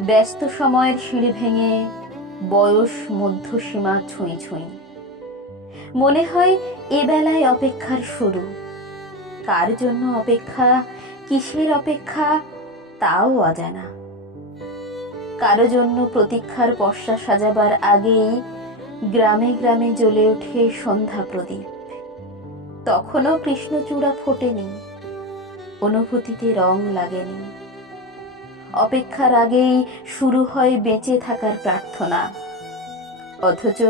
ব্যস্ত সময়ের সিঁড়ি ভেঙে বয়স মধ্যসীমা ছুঁই ছুঁই। মনে হয় এ বেলায় অপেক্ষার শুরু। কার জন্য অপেক্ষা, কিসের অপেক্ষা, তাও অজানা। কারও জন্য প্রতীক্ষার পশ্চা সাজাবার আগেই গ্রামে গ্রামে জ্বলে ওঠে সন্ধ্যা প্রদীপ। তখনও কৃষ্ণচূড়া ফোটেনি। অনুভূতিতে রং লাগেনি। অপেক্ষার আগেই শুরু হয় বেঁচে থাকার প্রার্থনা। অথচ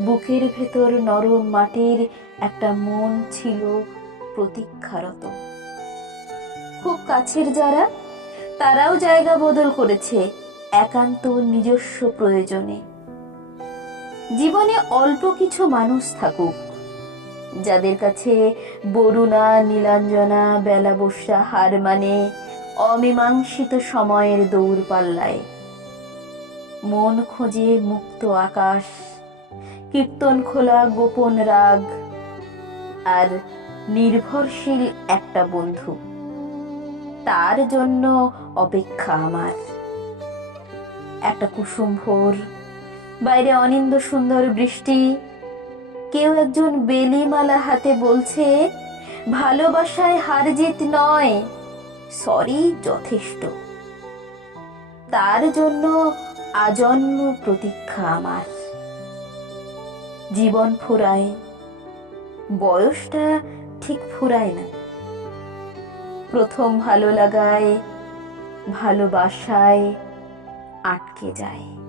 বুকের ভেতর নরম মাটির একটা মন ছিল প্রতীক্ষারত। খুব কাছের যারা, তারাও জায়গা বদল করেছে একান্ত নিজস্ব প্রয়োজনে। জীবনে অল্প কিছু মানুষ থাকুক যাদের কাছে বরুণা, নীলাঞ্জনা, বেলা হার মানে অমীমাংসিত সময়ের দৌড় পাল্লায়। মন খোঁজে মুক্ত আকাশ, কীর্তন খোলা গোপন রাগ, আর নির্ভরশীল একটা বন্ধু। তার জন্য অপেক্ষা আমার। একটা কুসুম ভোর, বাইরে অনিন্দ সুন্দর বৃষ্টি কেউ একজন বেলিমালা হাতে বলছে, ভালোবাসায় হার জিত নয় সরি যথেষ্ট। তার জন্য আজন্ম প্রতীক্ষা আমার। জীবন ফুরায়, বয়সটা ঠিক ফুরায় না। প্রথম ভালো লাগায়, ভালোবাসায় আটকে যায়।